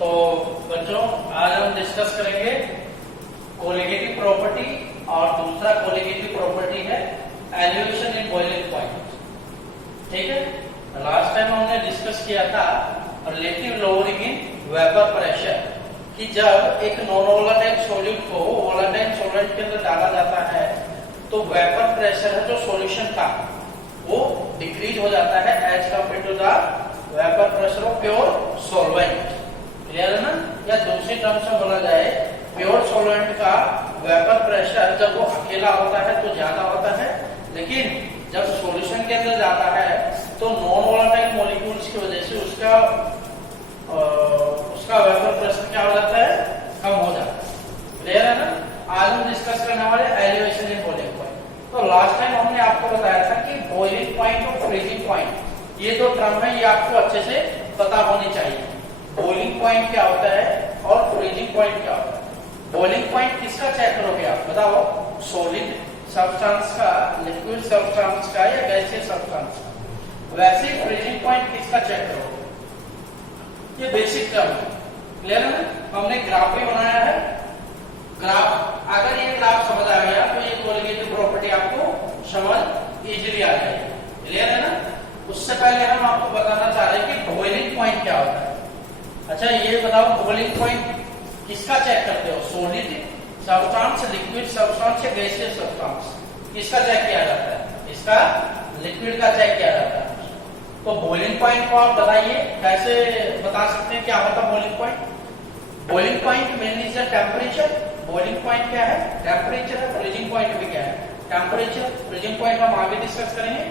तो बच्चों आज हम डिस्कस करेंगे कोलिगेटिव प्रॉपर्टी और दूसरा कोलिगेटिव प्रॉपर्टी है एलिवेशन इन बॉइलिंग पॉइंट। ठीक है, लास्ट टाइम हमने डिस्कस किया था relative lowering in vapour pressure कि जब एक नॉन वोलेटाइल सॉल्यूट को वोलेटाइल सॉल्वेंट के अंदर डाला जाता है तो वेपर प्रेशर है जो सॉल्यूशन का वो डिक्रीज हो जाता है as compared to the vapour pressure of pure solvent. Clear है ना? या दूसरी टर्म्स में बोला जाए प्योर सॉल्वेंट का वेपर प्रेशर जब वो अकेला होता है तो ज्यादा होता है, लेकिन जब सॉल्यूशन के अंदर जाता है तो नॉन वोलेटाइल मॉलिक्यूल्स की वजह से उसका वेपर प्रेशर क्या हो जाता है, कम हो जाता है। क्लियर है ना? आज हम डिस्कस करने वाले एलिवेशन इन बॉइलिंग पॉइंट। तो लास्ट टाइम हमने आपको बताया था कि बॉइलिंग पॉइंट और फ्रीजिंग पॉइंट ये दो टर्म है, ये आपको अच्छे से पता होनी चाहिए। बॉइलिंग पॉइंट क्या होता है और फ्रीजिंग पॉइंट क्या होता है। बॉइलिंग पॉइंट किसका चेक करोगे आप बताओ? सॉलिड सब्सटेंस का, लिक्विड सब्सटेंस का या गैसियस सब्सटेंस का। वैसे फ्रीजिंग पॉइंट किसका चेक करोगे? ये बेसिक टर्म है। क्लियर है ना? हमने ग्राफ भी बनाया है। ग्राफ, अगर ये ग्राफ समझ आ गया तो ये कोलिगेटिव प्रॉपर्टी आपको समझ इजीली आ जाएगी। क्लियर है ना? उससे पहले हम आपको बताना चाह रहे हैं कि बॉइलिंग पॉइंट क्या होता है। अच्छा ये बताओ, बॉइलिंग पॉइंट किसका चेक करते हो? सॉलिड सब्सटेंस, लिक्विड सब्सटेंस या गैसियस सब्सटेंस, किसका चेक किया जाता है? इसका लिक्विड का चेक किया जाता है। तो बॉइलिंग पॉइंट को आप बताइए, कैसे बता सकते हैं क्या होता है boiling point? Boiling point mainly is temperature. Boiling point क्या है? टेम्परेचर है। फ्रीजिंग पॉइंट भी क्या है? टेम्परेचर। फ्रीजिंग पॉइंट हम आगे डिस्कस करेंगे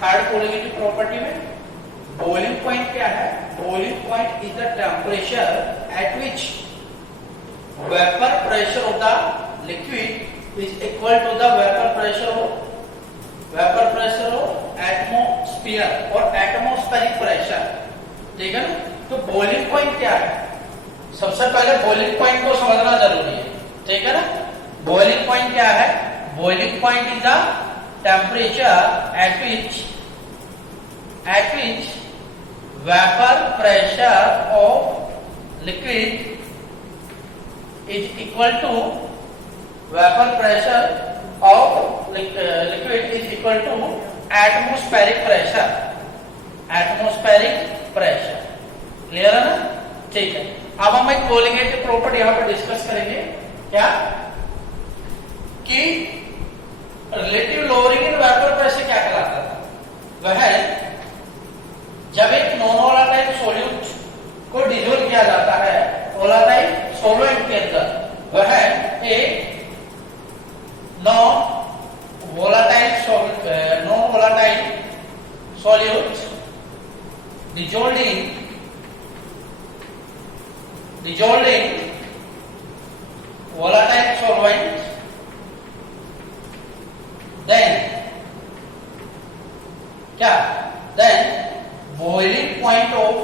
थर्ड कोलिगेटिव प्रॉपर्टी में। बॉइलिंग पॉइंट क्या है? Boiling point is the temperature at which vapour pressure of the liquid is equal to the vapour pressure of atmosphere और एटमॉस्फेरिक प्रेशर। ठीक है ना? तो बॉइलिंग पॉइंट क्या है? सबसे पहले बॉइलिंग पॉइंट को समझना जरूरी है। ठीक है ना? बॉइलिंग पॉइंट क्या है? Boiling point is the temperature at which vapour pressure of liquid is equal to vapor pressure of liquid is equal to atmospheric pressure। Clear है ना? ठीक है, अब हम एक कोलिगेटिव प्रॉपर्टी यहां पर डिस्कस करेंगे। क्या कि relative lowering in vapour pressure क्या कहलाता था? वह जब एक नॉन वोलेटाइल सॉल्यूट को डिसॉल्व किया जाता है वोलेटाइल सॉल्वेंट के अंदर, वह एक non volatile solute dissolved in volatile solvent, then क्या? then boiling point of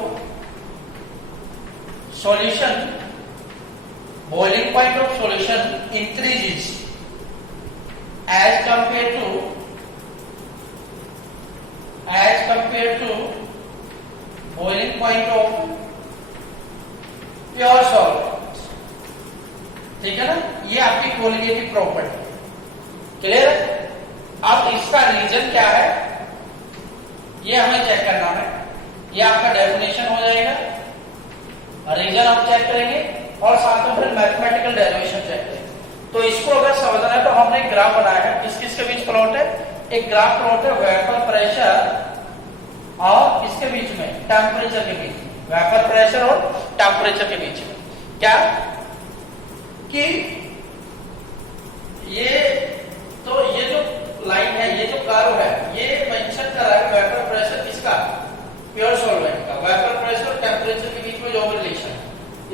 solution increases as compared to boiling point of pure solvent। ठीक है ना? ये आपकी कोलिगेटिव प्रॉपर्टी। क्लियर है? अब इसका रीजन क्या है ये हमें चेक करना है। ये आपका डेफिनेशन हो जाएगा, रीजन आप चेक करेंगे और साथ में फिर मैथमेटिकल डेरिवेशन चेक करेंगे। तो इसको अगर समझना है तो हमने एक ग्राफ बनाया है। किस किस के बीच प्लॉट है? एक ग्राफ प्लॉट है वेपर प्रेशर और इसके बीच में टेम्परेचर के बीच में, वेपर प्रेशर और टेम्परेचर के बीच में। क्या कि ये जो लाइन है, ये जो कर्व है, ये मेंशन कर रहा है वेपर प्रेशर किसका? प्योर सॉल्वेंट का। वेपर प्रेशर और टेम्परेचर के बीच में जो रिलेशन है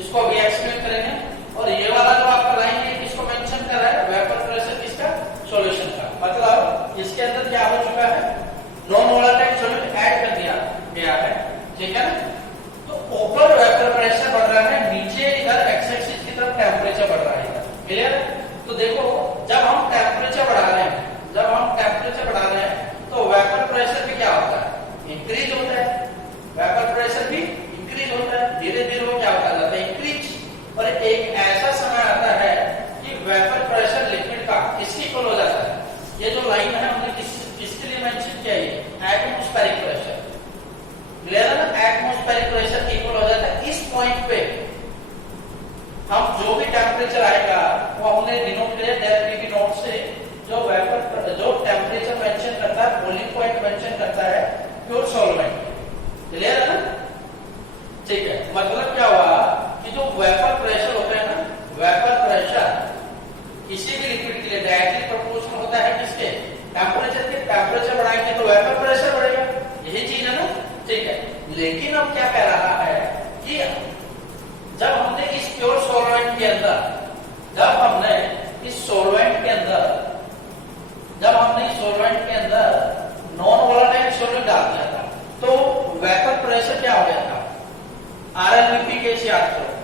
इसको अभी एक्सप्लेन करेंगे। और ये वाला जो आपका लाइन है किसको मेंशन कर रहा है? वेपर प्रेशर किसका? सॉल्यूशन का। मतलब इसके अंदर क्या हो चुका है? नॉन वोलेटाइल सॉल्यूट ऐड कर दिया गया है। ठीक है ना? तो ऊपर वेपर प्रेशर बढ़ रहा है, नीचे इधर एक्स एक्सिस की तरफ टेम्परेचर बढ़ रहा है। क्लियर? तो देखो जब हम टेम्परेचर बढ़ा रहे हैं तो वेपर प्रेशर भी क्या होता है? एटमॉस्फेरिक प्रेशर इक्वल हो जाता है। इस पॉइंट पे हम जो भी टेम्परेचर आएगा वो हमने डिनोट किया डेल टीबी नॉट से, जो वेपर जो टेम्परेचर मेंशन करता है, बॉइलिंग पॉइंट मेंशन करता है प्योर सॉल्वेंट। क्लियर है ना? ठीक है, मतलब क्या हुआ कि जो वेपर प्रेशर होता है ना, वेपर प्रेशर किसी भी लिक्विड के लिए डायरेक्टली प्रोपोर्शनल होता है किसके, टेम्परेचर के। टेम्परेचर बढ़ाएंगे तो वेपर प्रेशर बढ़ेगा, यही चीज है ना? ठीक है, लेकिन अब क्या कह रहा है कि जब हमने इस प्योर सॉल्वेंट के अंदर, जब हमने इस सॉल्वेंट के अंदर नॉन वोलेटाइल सॉल्यूट डाल दिया था, तो वेपर प्रेशर क्या हो गया था, आरएलवीपी केस याद करो।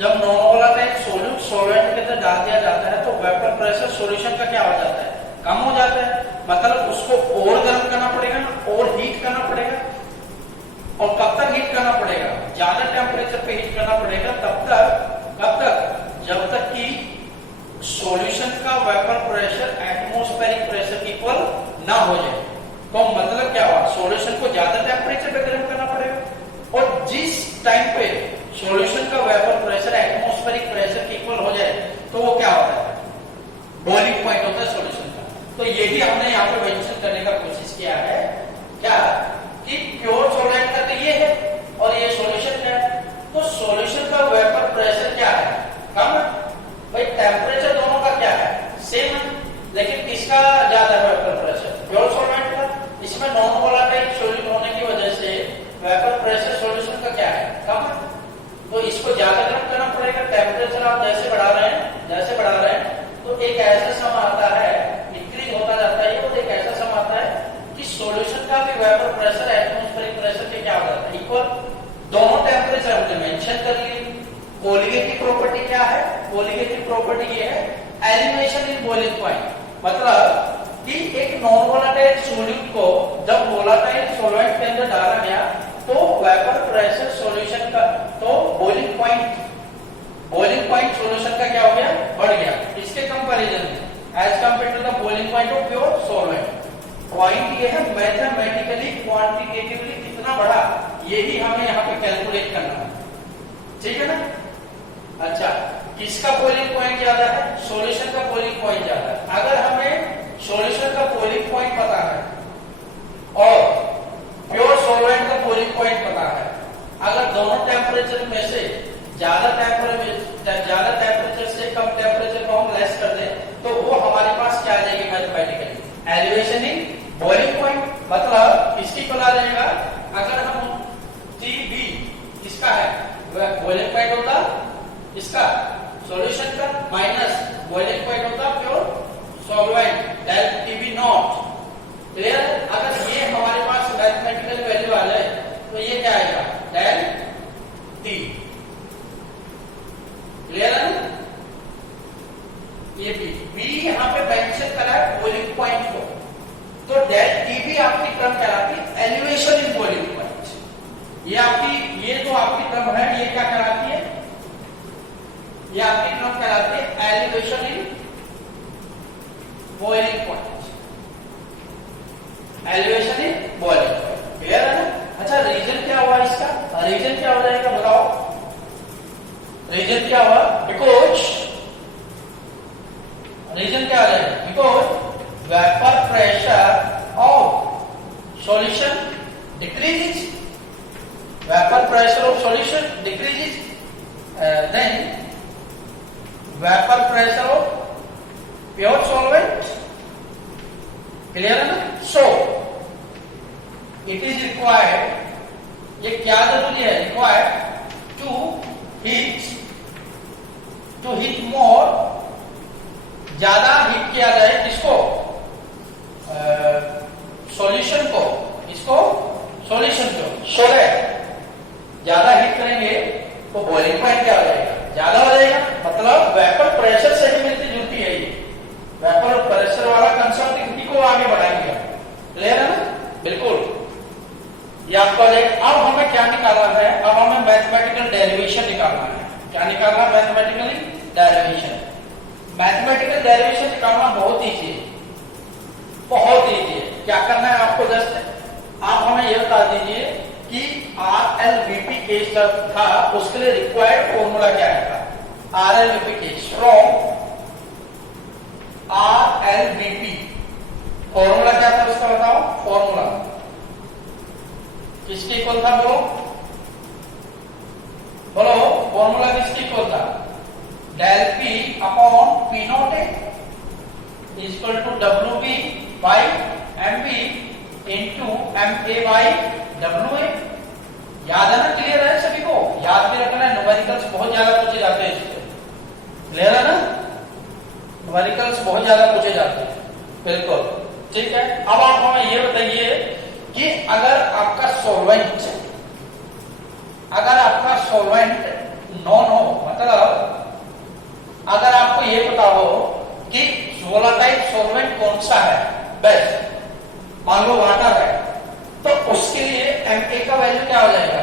जब नॉन वोलेटाइल सॉल्यूट सॉल्वेंट के अंदर डाल दिया जाता है तो वेपर प्रेशर सॉल्यूशन का क्या हो जाता है, कम हो जाता है। मतलब उसको और गर्म करना पड़ेगा ना, और हीट करना पड़ेगा। और कब तक हीट करना पड़ेगा, ज्यादा टेम्परेचर पे हीट करना पड़ेगा, तब तक जब तक कि सॉल्यूशन का vapour pressure atmospheric pressure equal ना हो जाए। तो मतलब क्या हुआ, सॉल्यूशन को ज्यादा टेम्परेचर पे गर्म करना पड़ेगा। और जिस टाइम पे सॉल्यूशन का vapour pressure atmospheric pressure equal हो जाए तो वो क्या होता है, बॉइलिंग पॉइंट होता है सॉल्यूशन का। तो यही हमने यहाँ पे मेंशन करने का कोशिश किया है, क्या कि प्योर सॉल्वेंट का तो ये है और ये सॉल्यूशन है। तो सॉल्यूशन का वेपर प्रेशर क्या है, कम है। भाई टेम्परेचर दोनों का क्या है, सेम है, लेकिन किसका ज्यादा है वेपर प्रेशर, प्योर सॉल्वेंट का। इसमें नॉन वोलेटाइल सॉल्यूट होने की वजह से वेपर प्रेशर सॉल्यूशन का क्या है, कम है। तो इसको ज्यादा गर्म करना पड़ेगा। टेम्परेचर आप जैसे बढ़ा रहे हैं तो एक ऐसा सम आता है, इंक्रीज होता जाता है, और एक ऐसा सम आता है कि सॉल्यूशन का भी वेपर प्रेशर एटमॉस्फेरिक प्रेशर के क्या हो जाता है, इक्वल। दोनों टेम्परेचर हमने मेंशन कर लिए। कोलिगेटिव प्रॉपर्टी क्या है, कोलिगेटिव प्रॉपर्टी ये है एलिमिनेशन इन बॉइलिंग पॉइंट। मतलब कि एक नॉन वोलेटाइल सॉल्यूट को जब वोलेटाइल सॉल्वेंट के अंदर डाला गया तो वेपर प्रेशर सॉल्यूशन का, तो बॉइलिंग पॉइंट सॉल्यूशन का क्या हो गया, बढ़ गया। इसके कंपैरिजन में as compared to the boiling point of pure solvent. Point ये है मैथमेटिकली क्वांटिटेटिवली कितना बढ़ा, यही हमें यहाँ पे कैलकुलेट करना है। ठीक है ना? अच्छा, किसका बॉइलिंग पॉइंट ज्यादा है, सॉल्यूशन का बॉइलिंग पॉइंट ज्यादा है। अगर हमें सॉल्यूशन का बॉइलिंग पॉइंट पता है और प्योर सॉल्वेंट का बॉइलिंग पॉइंट पता है, अगर दोनों टेम्परेचर में से ज्यादा टेम्परेचर से कम टेम्परेचर को हम लेस कर दें तो वो हमारे पास क्या आ जाएगी mathematically, elevation in boiling point. मतलब किसकी पता रहेगा, अगर हम TB किसका है, बॉइलिंग पॉइंट होता इसका सॉल्यूशन का, माइनस बॉइलिंग पॉइंट होता pure solvent del TB naught. Clear? अगर ये हमारे पास मैथमेटिकल वैल्यू आ जाए तो ये क्या आएगा, डेल T। क्लियर है ना? ये B यहाँ पे मेंशन करा है बॉइलिंग पॉइंट को, तो डेल TB आपकी टर्म कहलाती है एलिवेशन इन बॉइलिंग पॉइंट। ये जो आपकी टर्म है ये क्या कहलाती है, ये आपकी टर्म कहलाती है elevation in boiling point, elevation in boiling point. Clear है ना? अच्छा, रीजन क्या हुआ इसका, रीजन क्या हो जाएगा बताओ, रीजन क्या हुआ, बिकॉज रीजन क्या आ जाएगा, because vapour pressure of solution decreases, vapour pressure of solution decreases, then vapour pressure of pure solvent. Clear है ना? सो इट इज रिक्वायर्ड, ये क्या जरूरी है, रिक्वायर्ड टू हीट मोर, ज्यादा हीट किया जाए किसको, सॉल्यूशन को, इसको सॉल्यूशन को, सो दैट ज्यादा हीट करेंगे तो बॉइलिंग पॉइंट क्या हो जाएगा, ज्यादा हो जाएगा। मतलब वेपर प्रेशर से ही मिलती जुलती है ये, वेपर प्रेशर वाला कंसेप्ट को आगे बढ़ाएंगे। क्लियर है ना? बिल्कुल, ये आपका अब हमें क्या निकालना है, अब हमें मैथमेटिकल डेरिवेशन निकालना है। क्या निकालना है, मैथमेटिकली डेरिवेशन। मैथमेटिकल डेरिवेशन निकालना बहुत ईजी है, बहुत ईजी है। क्या करना है आपको, जस्ट आप हमें यह बता दीजिए कि RL था उसके लिए रिक्वायर्ड फॉर्मूला क्या आएगा? RLBP फ्रॉम RLBP फॉर्मूला क्या था उसका बताओ? फॉर्मूला किसके इक्वल था? बोलो बोलो, फॉर्मूला किसके इक्वल था? Del P upon P naught A equal to WB by MB into MA by WA। याद है ना? क्लियर है सभी को? याद भी रखना है, न्यूमेरिकल्स बहुत ज्यादा पूछे जाते हैं इससे। क्लियर है ना? न्यूमेरिकल्स बहुत ज्यादा पूछे जाते हैं, बिल्कुल ठीक है। अब आप हमें ये बताइए कि अगर आपका सॉल्वेंट नॉन हो, मतलब अगर आपको ये पता हो कि वोलेटाइल सॉल्वेंट कौन सा है बेस्ट, मान लो वाटर है, तो उसके लिए MA का वैल्यू क्या हो जाएगा?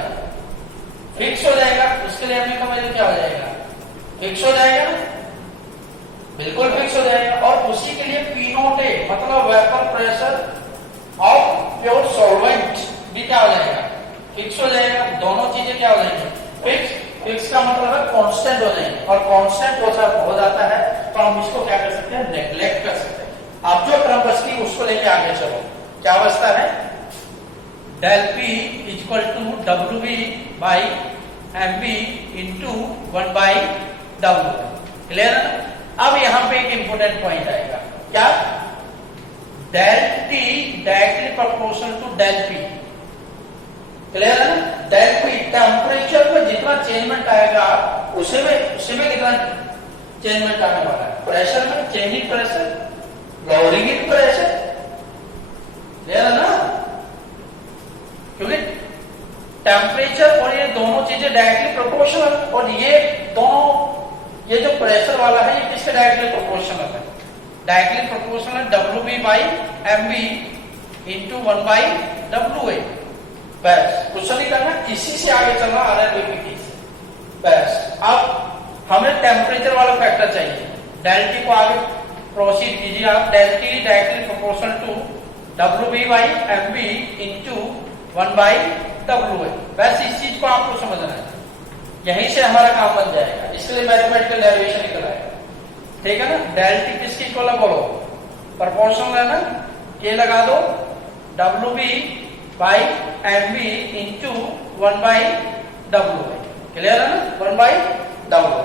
फिक्स हो जाएगा। उसके लिए MA का वैल्यू क्या हो जाएगा? फिक्स हो जाएगा, बिल्कुल फिक्स हो जाएगा। और उसी के लिए P नॉट ए मतलब vapour pressure of pure solvent भी क्या हो जाएगा? फिक्स हो जाएगा। दोनों चीजें क्या हो जाएंगी? फिक्स। फिक्स का मतलब है कांस्टेंट हो जाएंगे, और कांस्टेंट हो जाता है तो हम इसको क्या कर सकते हैं? नेग्लेक्ट कर सकते हैं। आप जो क्रम बचती उसको लेके आगे चलो। क्या बचता है? Del P equal to WB by MB into 1 by W। Clear है? अब यहां पे एक इंपोर्टेंट पॉइंट आएगा, क्या? Del T directly proportional to del P। Clear है ना? डेल P टेम्परेचर में जितना चेंजमेंट आएगा उसी में कितना चेंजमेंट आने वाला है? प्रेशर में changing pressure, lowering in pressure. Clear है ना? क्योंकि टेम्परेचर और ये दोनों चीजें डायरेक्टली प्रोपोर्शनल, और ये दोनों, ये जो प्रेशर वाला है ये किसके डायरेक्टली प्रोपोर्शनल है? Directly proportional WB by MB into 1 by WA। बस कुछ नहीं करना, इसी से आगे चलना RLBP की। बस अब हमें टेम्परेचर वाला फैक्टर चाहिए। डेल T को आगे प्रोसीड कीजिए आप। Del T directly proportional to WB by MB into 1 by WA। बस इस चीज को आपको समझना है, यहीं से हमारा काम बन जाएगा। इसलिए मैथमेटिकल डेरिवेशन निकल आएगा, ठीक है ना? डेल T किसकी इक्वल है? बोलो, प्रोपोर्शनल है ना? ये लगा दो, WB by MB into 1 by WA। Clear है ना? 1 बाई WA,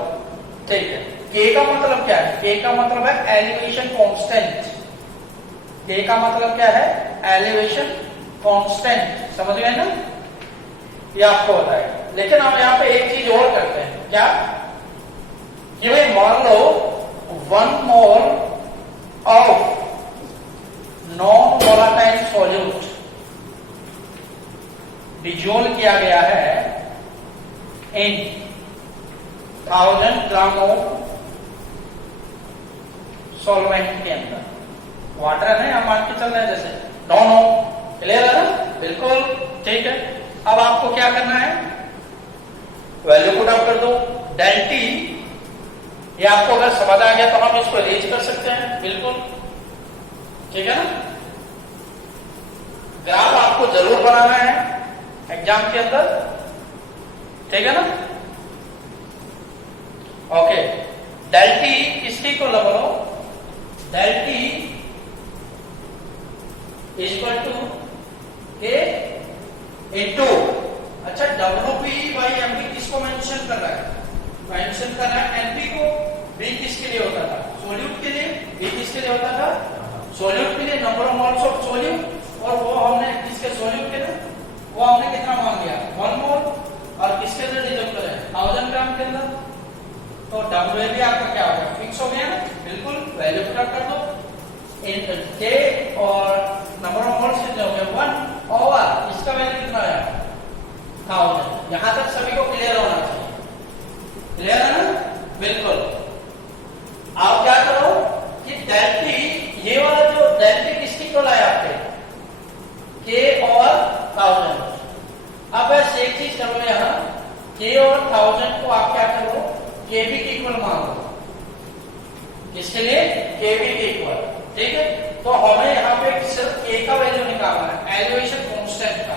ठीक है। K का मतलब क्या है? K का मतलब है एलिवेशन कांस्टेंट। K का मतलब क्या है? Elevation constant. समझ गए ना? ये आपको बताएगा। लेकिन हम यहाँ पे एक चीज और करते हैं, क्या? कि भाई मान लो 1 mole of non volatile solute dissolve किया गया है इन 1000 ग्राम ऑफ सॉल्वेंट के अंदर। वाटर है, हम मान के चल रहे हैं जैसे दोनों। क्लियर है ना? बिल्कुल ठीक है। अब आपको क्या करना है? वैल्यू पुट अप कर दो। डेल T, ये आपको अगर समझ आ गया तो हम इसको अरेंज कर सकते हैं, बिल्कुल ठीक है ना? ग्राफ आपको जरूर बनाना है एग्जाम के अंदर, ठीक है ना? ओके, डेल T किसकी को बोलो? Del T equal to K into, अच्छा WB बाई MB किसको मेंशन कर रहा है? मेंशन कर रहा है NB को। B किसके लिए होता था? सोल्यूट के लिए। B किसके लिए होता था? सोल्यूट के लिए, number of moles of solute. और वो हमने किसके सोल्यूट के लिए, वो हमने कितना मान लिया? 1 मोल। और किसके अंदर डिजोल्व करें? 1000 ग्राम के अंदर। तो WA भी आपका क्या होगा? फिक्स हो गया ना? बिल्कुल, वैल्यू पुट अप कर दो। K और नंबर ऑफ मोल्स कितने हो गए? 1 और इसका वैल्यू कितना आया? 1000। यहां तक सभी को क्लियर होना चाहिए। क्लियर है ना? बिल्कुल। आप क्या करो कि डेल T, ये वाला जो डेल T किसकी इक्वल आया आपके? K और 1000। अब बस एक चीज करो, यहाँ K और 1000 को आप क्या करो? KB की इक्वल मान लो। किसके लिए? KB के इक्वल, ठीक है? तो हमें यहाँ पे सिर्फ K का वैल्यू निकालना है, एलिवेशन कांस्टेंट का,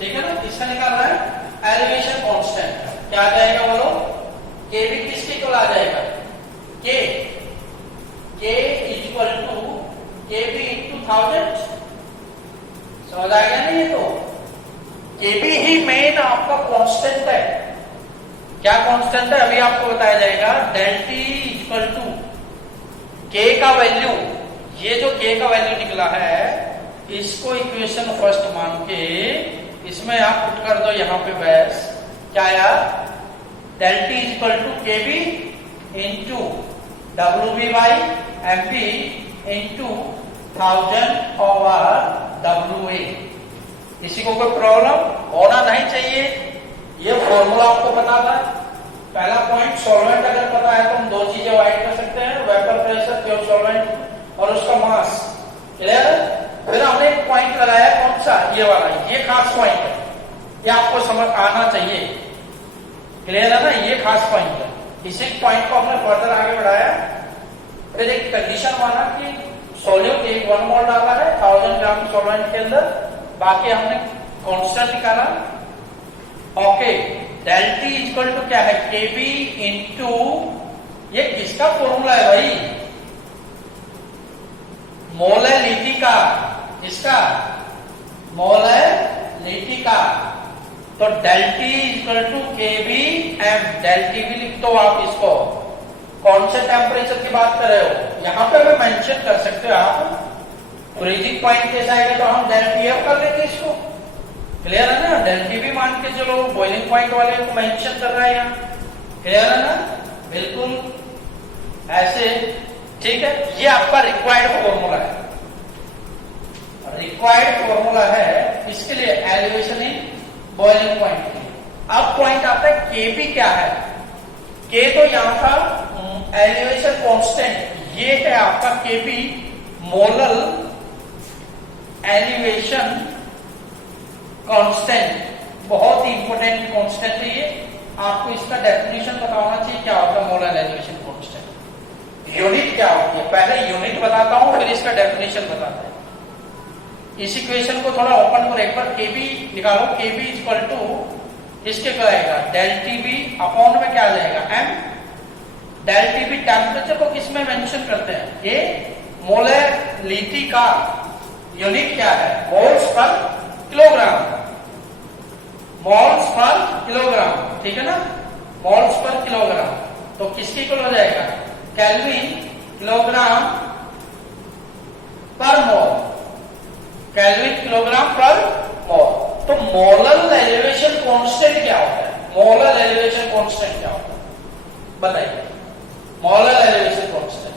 ठीक है ना? किसका निकालना है? Elevation constant. क्या आ जाएगा बोलो? केबी किसके इक्वल आ जाएगा? के इक्वल टू केबी इंटू 1000। समझ आएगा ना? ये तो केबी ही मेन आपका कांस्टेंट है। क्या कांस्टेंट है? अभी आपको बताया जाएगा। डेल टी इक्वल टू के का वैल्यू, ये जो के का वैल्यू निकला है इसको इक्वेशन फर्स्ट मान के इसमें आप पुट कर दो यहाँ पे बस। क्या यार? Del T equal to K B into W B by M B into 1000 over W A. किसी को कोई प्रॉब्लम होना नहीं चाहिए। ये फॉर्मूला आपको पता था। पहला पॉइंट, सॉल्वेंट अगर पता है तो हम दो चीजें अवॉइड कर सकते हैं, वेपर प्रेशर, प्योर सॉल्वेंट और उसका मास। क्लियर है? फिर हमने एक पॉइंट लगाया, कौन सा? ये वाला। ये खास पॉइंट है, ये आपको समझ आना चाहिए। क्लियर है ना? ये खास पॉइंट है। इसी पॉइंट को हमने फर्दर आगे बढ़ाया। फिर एक कंडीशन माना कि सोल्यूट 1 मोल डाला है 1000 ग्राम सॉल्वेंट के अंदर, बाकी हमने कांस्टेंट निकाला। Okay, del T equal to क्या है? केबी इंटू, ये किसका फॉर्मूला है भाई? मोलैलिटी का। इसका मोलैलिटी का। तो del T equal to KB M, del T भी लिख दो आप इसको। कौन से टेम्परेचर की बात कर रहे हो? यहां पे भी मेंशन कर सकते हो आप। फ्रीजिंग पॉइंट कैसा आएगा तो हम डेल टी एफ कर लेंगे इसको। क्लियर है ना? डेल टी भी मान के चलो, बॉइलिंग पॉइंट वाले को मेंशन कर रहा है यहाँ। क्लियर है ना? बिल्कुल ऐसे। ठीक है, ये आपका रिक्वायर्ड फॉर्मूला है। रिक्वायर्ड फॉर्मूला है इसके लिए एलिवेशन इन बॉइलिंग पॉइंट के लिए। अब पॉइंट आता है केबी क्या है? के तो यहां था एलिवेशन कांस्टेंट, ये है आपका केबी मोलल एलिवेशन कांस्टेंट। बहुत ही इंपॉर्टेंट कांस्टेंट है ये। आपको इसका डेफिनेशन बताना चाहिए, क्या होता है मोलल एलिवेशन कांस्टेंट। यूनिट क्या होती है? पहले यूनिट बताता हूं, फिर इसका डेफिनेशन बताता है। इस इक्वेशन को थोड़ा ओपन करो एक बार। केबी निकालो। केबी इक्वल टू किसके कराएगा? डेल टीबी अपॉन में क्या आ जाएगा? एम। डेल टीबी टेम्परेचर को किस में मेंशन करते हैं? ये मोलैलिटी का यूनिट क्या है? Moles per kilogram. Moles per kilogram, ठीक है ना? Moles per kilogram. तो किसकी इक्वल हो जाएगा? केल्विन किलोग्राम पर मोल। केल्विन किलोग्राम पर मोल। तो मोलल एलिवेशन कांस्टेंट क्या होता है? मोलल एलिवेशन कांस्टेंट क्या होता है बताइए? मोलल एलिवेशन कांस्टेंट,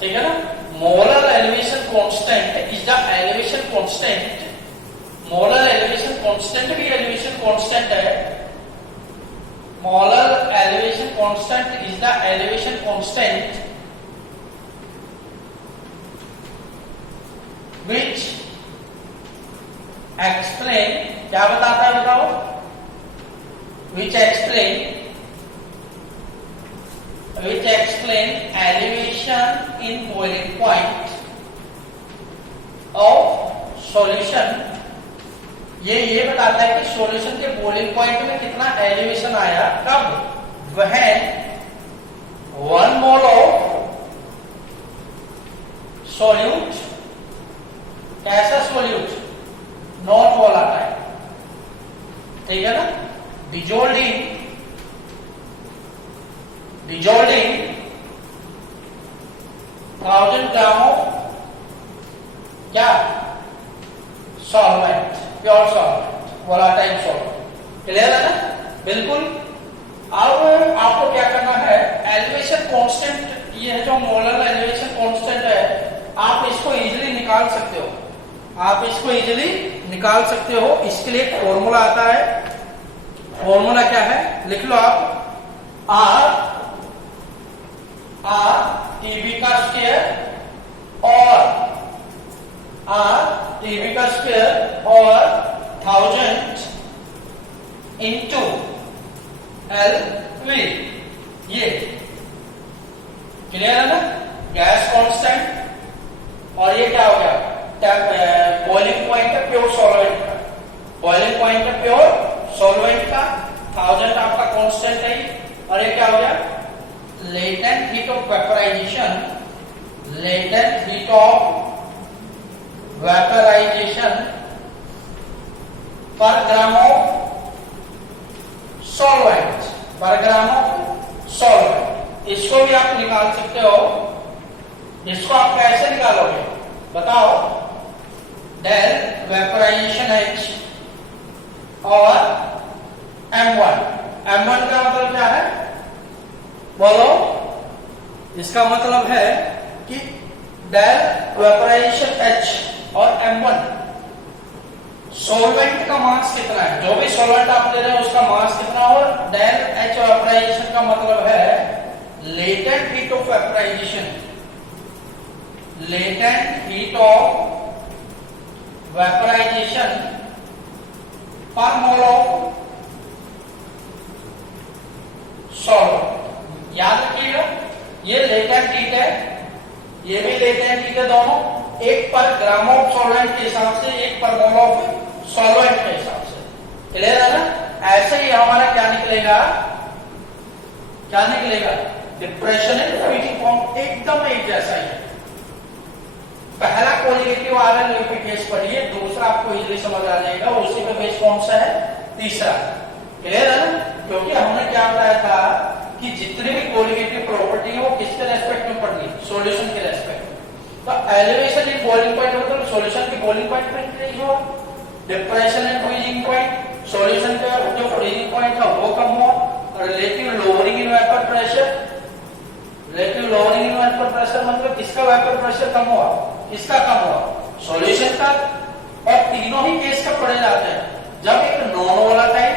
ठीक है ना? Molal elevation constant is the elevation constant. Molal elevation constant भी एलिवेशन कांस्टेंट है। Molal elevation constant is the elevation constant which explain, क्या बताता है बताओ? which explain elevation in boiling point of solution। ये बताता है कि सॉल्यूशन के बॉइलिंग पॉइंट में कितना एलिवेशन आया, कब? when 1 मोल ऑफ सॉल्यूट, कैसा सॉल्यूट? नॉन मोल आता है, ठीक है ना? डिजोल्ड इन 1000 ग्राम ऑफ क्या? Solvent, pure solvent, volatile solvent. Clear है ना? बिल्कुल। अब आपको क्या करना है? एलिवेशन कांस्टेंट, ये जो मोलर एलिवेशन कांस्टेंट है, आप इसको इजीली निकाल सकते हो। आप इसको इजीली निकाल सकते हो। इसके लिए एक फॉर्मूला आता है। फॉर्मूला क्या है? लिख लो आप। आर टीबी का स्क्वायर और 1000 इंटू LV। ये क्लियर है ना? Gas constant. और ये क्या हो गया? बॉइलिंग पॉइंट है प्योर सॉल्वेंट का। बॉइलिंग पॉइंट है प्योर सॉल्वेंट का 1000 आपका कांस्टेंट है और ये क्या हो गया latent heat of vaporisation, latent heat of vaporisation per gram of solvent, पर ग्राम ऑफ सॉल्वेंट। इसको भी आप निकाल सकते हो। इसको आप कैसे निकालोगे बताओ। डेल वेपराइजेशन H और M1, M1 का मतलब क्या है बोलो। इसका मतलब है कि डेल वेपराइजेशन H और M1 सॉल्वेंट का मास कितना है, जो भी सॉल्वेंट आप ले रहे हो उसका मास कितना, और डेल H वेपराइजेशन का मतलब है latent heat of vaporisation, latent heat of vaporisation per mole of solvent. याद रखिएगा ये लेटेंट हीट है, ये भी लेटेंट हीट है, दोनों एक पर ग्राम ऑफ सॉल्वेंट के हिसाब से, एक पर मोल ऑफ सॉल्वेंट के हिसाब से। क्लियर है ना। ऐसे ही हमारा क्या निकलेगा, क्या निकलेगा डिप्रेशन एंड फ्रीजिंग पॉइंट एकदम एक जैसा ही है। पहला कोलिगेटिव आयरन लिक्विड केस पढ़िए, दूसरा आपको इजीली समझ आ जाएगा उसी पे बेस कौन सा है तीसरा। क्लियर है ना। क्योंकि हमने क्या बताया था कि जितनी भी कोलिगेटिव प्रॉपर्टी है वो किसके रेस्पेक्ट में पढ़नी, सॉल्यूशन के रेस्पेक्ट में। तो एलिवेशन इन बॉइलिंग पॉइंट मतलब सॉल्यूशन की बॉइलिंग पॉइंट पे इंक्रीज हो, depression and freezing point solution का जो फ्रीजिंग पॉइंट था वो कम हो, relative lowering in vapour pressure, relative lowering in vapour pressure मतलब किसका वेपर प्रेशर कम हुआ, किसका कम हुआ, सॉल्यूशन का। और तीनों ही केस कब पढ़े जाते हैं जब एक non volatile,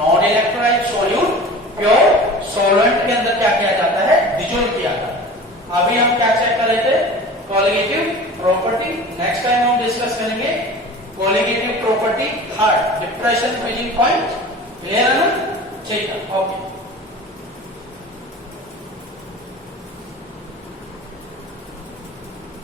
non electrolyte solute pure solvent के अंदर क्या किया जाता है, डिसॉल्व किया जाता है। अभी हम क्या चेक कर रहे थे कोलिगेटिव प्रॉपर्टी, नेक्स्ट टाइम हम डिस्कस करेंगे colligative property third depression freezing point. Clear है ना। ठीक है ओके।